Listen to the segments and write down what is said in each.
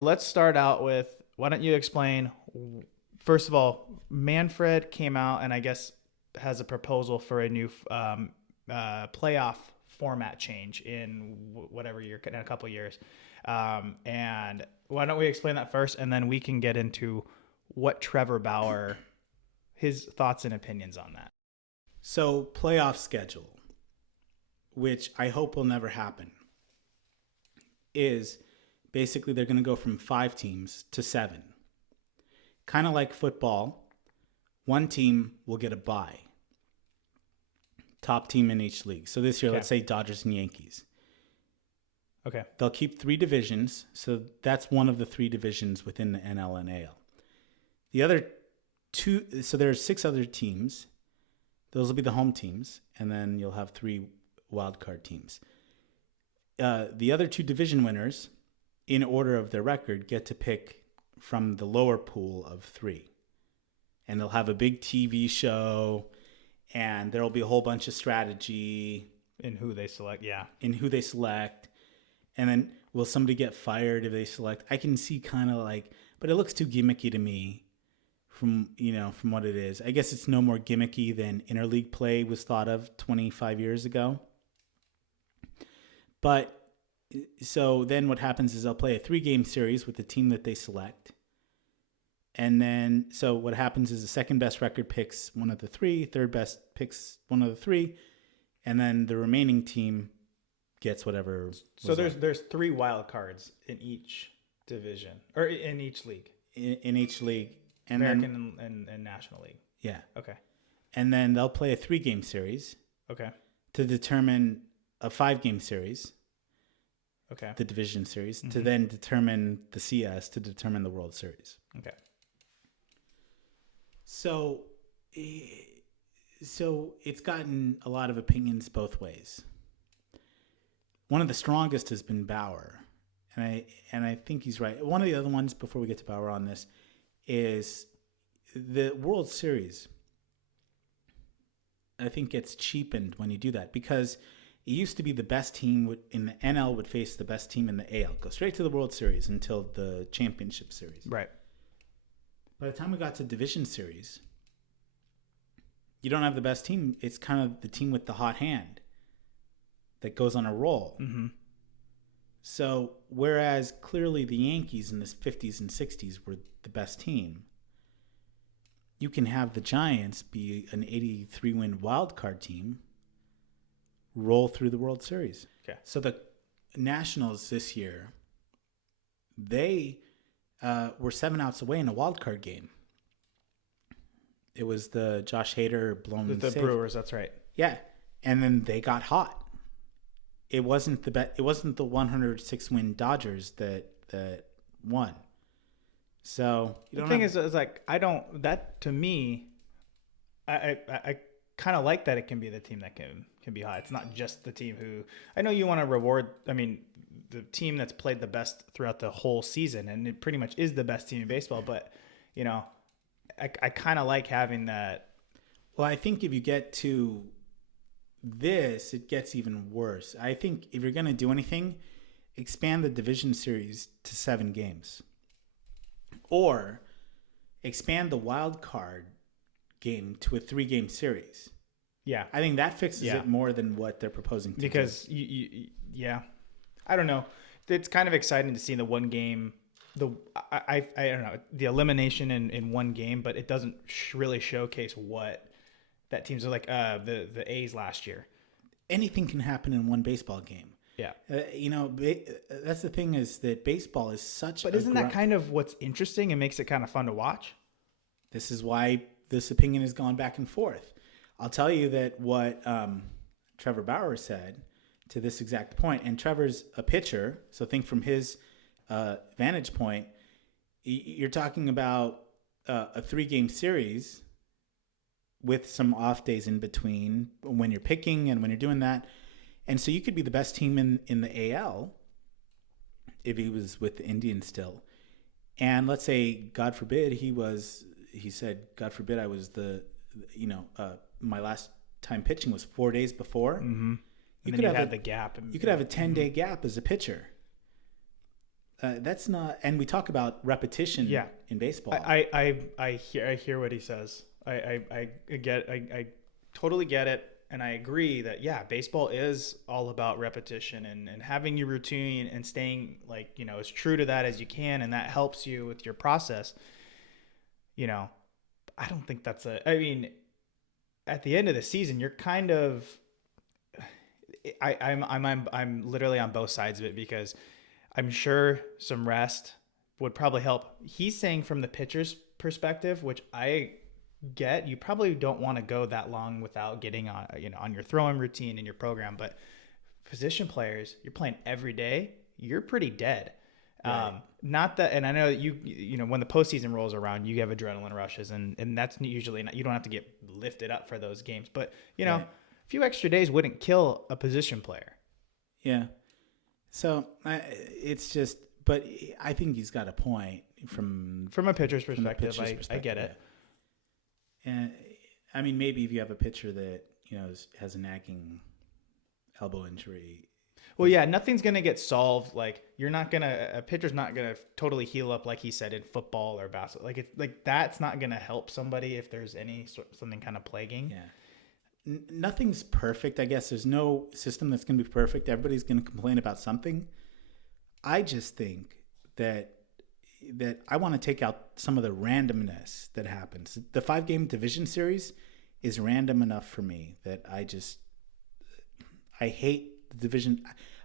Let's start out with, why don't you explain, first of all, Manfred came out and I guess has a proposal for a new playoff format change in whatever year, in a couple years. And why don't we explain that first, and then we can get into what Trevor Bauer, his thoughts and opinions on that. So, playoff schedule, which I hope will never happen, is basically they're going to go from 5 teams to 7. Kind of like football, one team will get a bye. Top team in each league. So this year, let's say Dodgers and Yankees. Okay. They'll keep 3 divisions. So that's one of the 3 divisions within the NL and AL. The other 2, so there are 6 other teams. Those will be the home teams. And then you'll have 3 wildcard teams. The other 2 division winners, in order of their record, get to pick from the lower pool of 3. And they'll have a big TV show, and there'll be a whole bunch of strategy. In who they select, yeah. In who they select. And then will somebody get fired if they select? I can see kind of like, but it looks too gimmicky to me from what it is. I guess it's no more gimmicky than interleague play was thought of 25 years ago. But so then what happens is they'll play a 3-game series with the team that they select. And then, so what happens is the second best record picks one of the 3, third best picks one of the 3, and then the remaining team gets whatever. So there's 3 wild cards in each division, or in each league. In each league. And American and National League. Yeah. Okay. And then they'll play a 3-game series. Okay. To determine a 5-game series. Okay. The division series. Mm-hmm. To then determine the CS, to determine the World Series. Okay. So it's gotten a lot of opinions both ways. One of the strongest has been Bauer, and I think he's right. One of the other ones, before we get to Bauer on this, is the World Series. I think gets cheapened when you do that, because it used to be the best team in the NL would face the best team in the AL, go straight to the World Series until the championship series. Right. By the time we got to division series, you don't have the best team. It's kind of the team with the hot hand that goes on a roll. Mm-hmm. So whereas clearly the Yankees in the 50s and 60s were the best team, you can have the Giants be an 83-win wild card team, roll through the World Series. Okay. So the Nationals this year, they were 7 outs away in a wild card game. It was the Josh Hader blown the save. Brewers. That's right. Yeah, and then they got hot. It wasn't It wasn't the 106-win Dodgers that won. So the thing is like, I don't. That to me, I kind of like that it can be the team that can be hot. It's not just the team who. I know you want to reward. I mean, the team that's played the best throughout the whole season, and it pretty much is the best team in baseball. But I kind of like having that. Well, I think if you get to this, it gets even worse. I think if you're going to do anything, expand the division series to 7 games. Or expand the wild card game to a 3-game series. Yeah. I think that fixes it more than what they're proposing to do. Because, yeah. I don't know. It's kind of exciting to see the one game, I don't know, the elimination in one game, but it doesn't really showcase what that teams are like. The A's last year. Anything can happen in one baseball game. Yeah. That's the thing, is that baseball is such But isn't that kind of what's interesting and makes it kind of fun to watch? This is why this opinion has gone back and forth. I'll tell you that what Trevor Bauer said to this exact point, and Trevor's a pitcher, so think from his vantage point, you're talking about a 3-game series with some off days in between when you're picking and when you're doing that. And so you could be the best team in the AL if he was with the Indians still. And let's say, God forbid, he said, God forbid, I was my last time pitching was 4 days before. Mm-hmm. You could have the gap. You could have a 10-day gap as a pitcher. That's not, and we talk about repetition Yeah. in baseball. I hear what he says. I totally get it, and I agree that baseball is all about repetition and having your routine and staying as true to that as you can, and that helps you with your process. I don't think that's I mean, at the end of the season, you're kind of I'm literally on both sides of it because I'm sure some rest would probably help. He's saying from the pitcher's perspective, which I get, you probably don't want to go that long without getting on your throwing routine and your program. But position players, you're playing every day, you're pretty dead. Right. Not that, and I know that when the postseason rolls around, you have adrenaline rushes, and that's usually not, you don't have to get lifted up for those games. But Right. a few extra days wouldn't kill a position player. Yeah. So it's just, but I think he's got a point from From a pitcher's from the perspective, pitcher's I perspective, get it. yeah. And I mean, maybe if you have a pitcher that has a nagging elbow injury. Well, yeah, nothing's gonna get solved. Like a pitcher's not gonna totally heal up like he said in football or basketball. That's not gonna help somebody if there's something kind of plaguing. Yeah. Nothing's perfect. I guess there's no system that's going to be perfect. Everybody's going to complain about something. I just think that I want to take out some of the randomness that happens. The 5-game division series is random enough for me that I hate the division.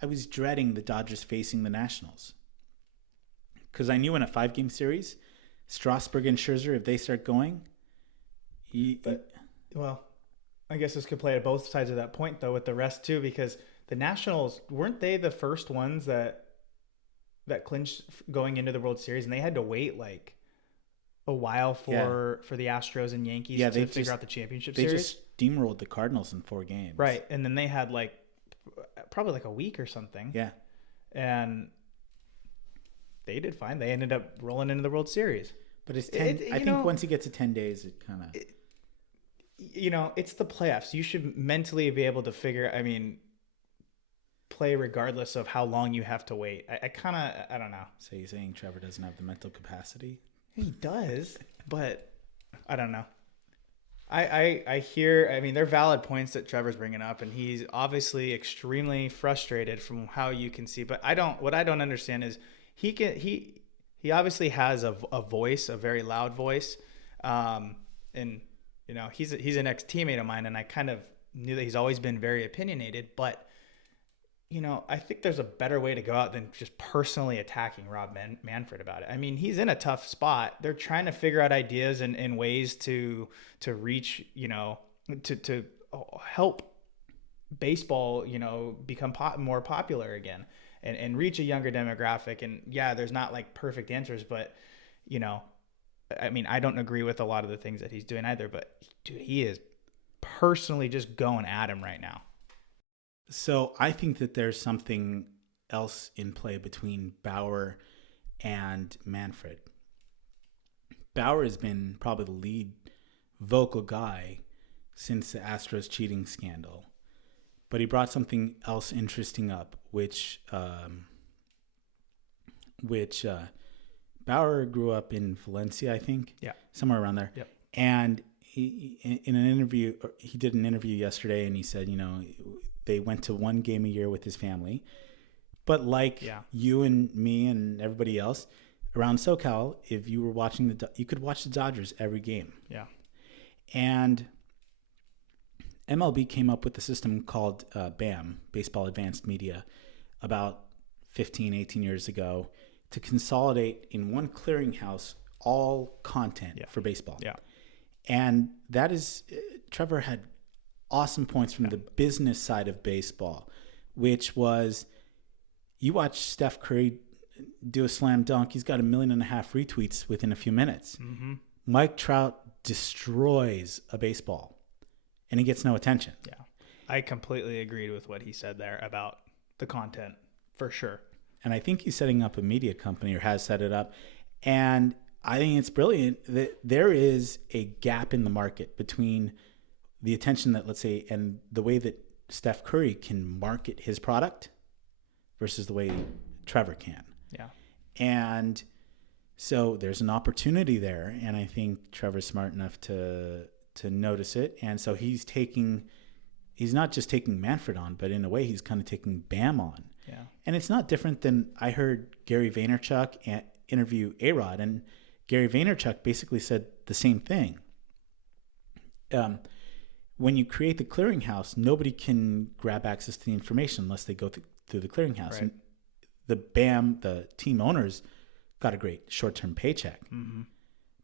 I was dreading the Dodgers facing the Nationals because I knew in a 5-game series, Strasburg and Scherzer, if they start going, Well, I guess this could play at both sides of that point, though, with the rest too, because the Nationals, weren't they the first ones that clinched going into the World Series, and they had to wait a while for the Astros and Yankees to figure out the championship series? They just steamrolled the Cardinals in 4 games. Right, and then they had probably a week or something. Yeah. And they did fine. They ended up rolling into the World Series. But it's 10. I think once you get to 10 days, it kind of... it's the playoffs. You should mentally be able to play regardless of how long you have to wait. I don't know. So you're saying Trevor doesn't have the mental capacity? He does, but I don't know. I hear, they're valid points that Trevor's bringing up, and he's obviously extremely frustrated from how you can see. But what I don't understand is he obviously has a voice, a very loud voice, and he's an ex-teammate of mine, and I kind of knew that he's always been very opinionated, but I think there's a better way to go out than just personally attacking Rob Manfred about it. He's in a tough spot. They're trying to figure out ideas and ways to reach, to help baseball, become more popular again and reach a younger demographic. And there's not perfect answers, but I don't agree with a lot of the things that he's doing either, but dude, he is personally just going at him right now. So I think that there's something else in play between Bauer and Manfred. Bauer has been probably the lead vocal guy since the Astros cheating scandal, but he brought something else interesting up, which Bauer grew up in Valencia, I think. Yeah. Somewhere around there. Yep. And he did an interview yesterday, and he said, they went to 1 game a year with his family. But you and me and everybody else around SoCal, if you were watching you could watch the Dodgers every game. Yeah. And MLB came up with a system called BAM, Baseball Advanced Media, about 15, 18 years ago to consolidate in one clearinghouse all content for baseball. Yeah. And that is, Trevor had awesome points from the business side of baseball, which was, you watch Steph Curry do a slam dunk, he's got 1.5 million retweets within a few minutes. Mm-hmm. Mike Trout destroys a baseball, and he gets no attention. Yeah, I completely agreed with what he said there about the content, for sure. And I think he's setting up a media company, or has set it up. And I think it's brilliant that there is a gap in the market between the attention that, let's say, and the way that Steph Curry can market his product versus the way Trevor can. Yeah. And so there's an opportunity there, and I think Trevor's smart enough to notice it. And so he's not just taking Manfred on, but in a way he's kind of taking Bam on. Yeah. And it's not different than I heard Gary Vaynerchuk interview A-Rod, and Gary Vaynerchuk basically said the same thing. When you create the clearinghouse, nobody can grab access to the information unless they go through the clearinghouse. Right. And the team owners got a great short-term paycheck. Mm-hmm.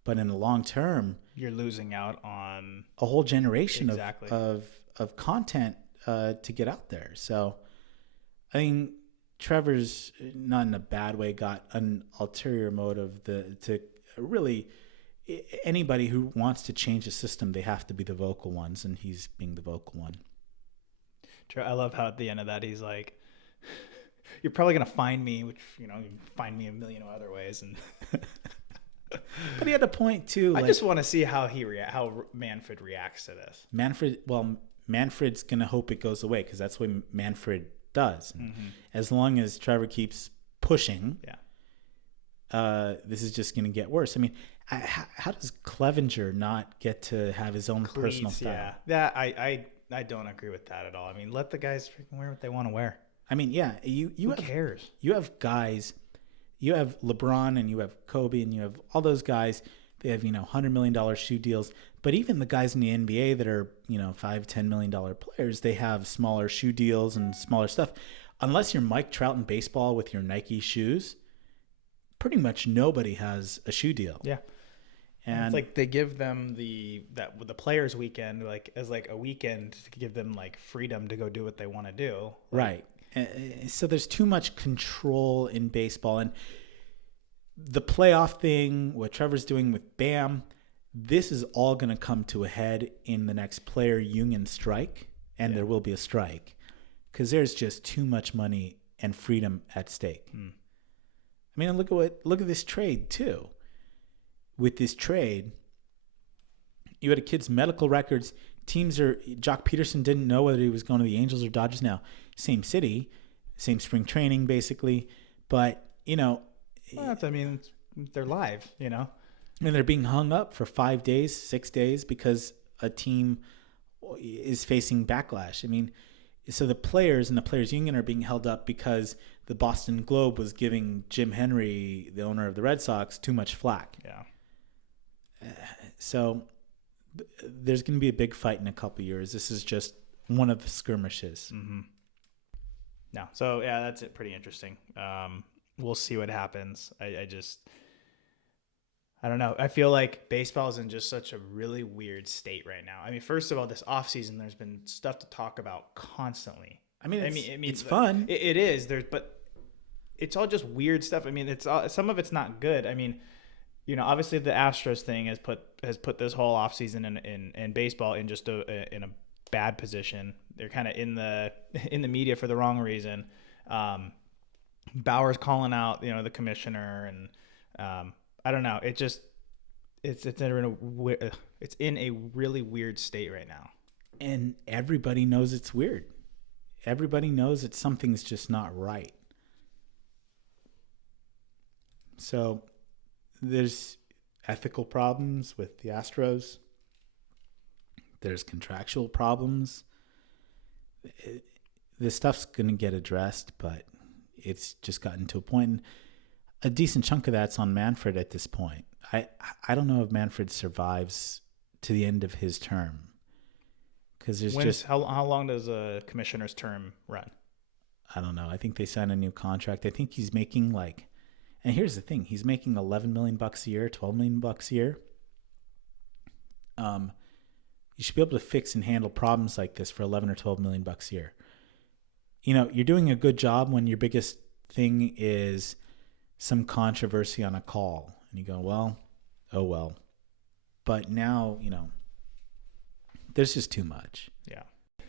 But in the long term, you're losing out on a whole generation exactly. of content to get out there. So, I mean, Trevor's, not in a bad way, got an ulterior motive to really anybody who wants to change the system, they have to be the vocal ones, and he's being the vocal one. I love how at the end of that he's like, "You're probably gonna find me," which you can find me a million other ways, and. But he had a point too. I just want to see how how Manfred reacts to this. Manfred's gonna hope it goes away because that's what Manfred does. Mm-hmm. As long as Trevor keeps pushing, this is just gonna get worse. I mean, how does Clevenger not get to have his own personal style? Yeah, I don't agree with that at all. I mean, let the guys freaking wear what they want to wear. I mean, yeah, who cares? You have guys. You have LeBron and you have Kobe and you have all those guys. They have, $100 million shoe deals. But even the guys in the NBA that are, $5-10 million players, they have smaller shoe deals and smaller stuff. Unless you're Mike Trout in baseball with your Nike shoes, pretty much nobody has a shoe deal. Yeah. And it's like they give them the players weekend as a weekend to give them freedom to go do what they want to do. Right. So there's too much control in baseball, and the playoff thing, what Trevor's doing with Bam, this is all going to come to a head in the next player union strike, and there will be a strike because there's just too much money and freedom at stake. I mean, look at this trade too. With this trade, you had a kid's medical records. Jock Peterson didn't know whether he was going to the Angels or Dodgers now. Same city, same spring training, basically. But, they're live, And they're being hung up for 5 days, 6 days because a team is facing backlash. I mean, so the players and the players union are being held up because the Boston Globe was giving Jim Henry, the owner of the Red Sox, too much flack. Yeah. So there's going to be a big fight in a couple years. This is just one of the skirmishes. Mm-hmm. No. So, yeah, that's it. Pretty interesting. We'll see what happens. I don't know. I feel like baseball is in just such a really weird state right now. I mean, first of all, this offseason, there's been stuff to talk about constantly. It's fun. It is. But it's all just weird stuff. I mean, some of it's not good. I mean, obviously the Astros thing has put this whole offseason in baseball in just in a bad position. They're kind of in the media for the wrong reason. Bauer's calling out, the commissioner, and I don't know. It's in a really weird state right now. And everybody knows it's weird. Everybody knows that something's just not right. So there's ethical problems with the Astros. There's contractual problems. This stuff's going to get addressed, but it's just gotten to a point. And a decent chunk of that's on Manfred at this point. I don't know if Manfred survives to the end of his term. Because there's how long does a commissioner's term run? I don't know. I think they signed a new contract. I think he's making and here's the thing, he's making $11 million a year, $12 million a year. You should be able to fix and handle problems like this for 11 or 12 million bucks a year. You're doing a good job when your biggest thing is some controversy on a call. And you go, well, oh well. But now, there's just too much. Yeah.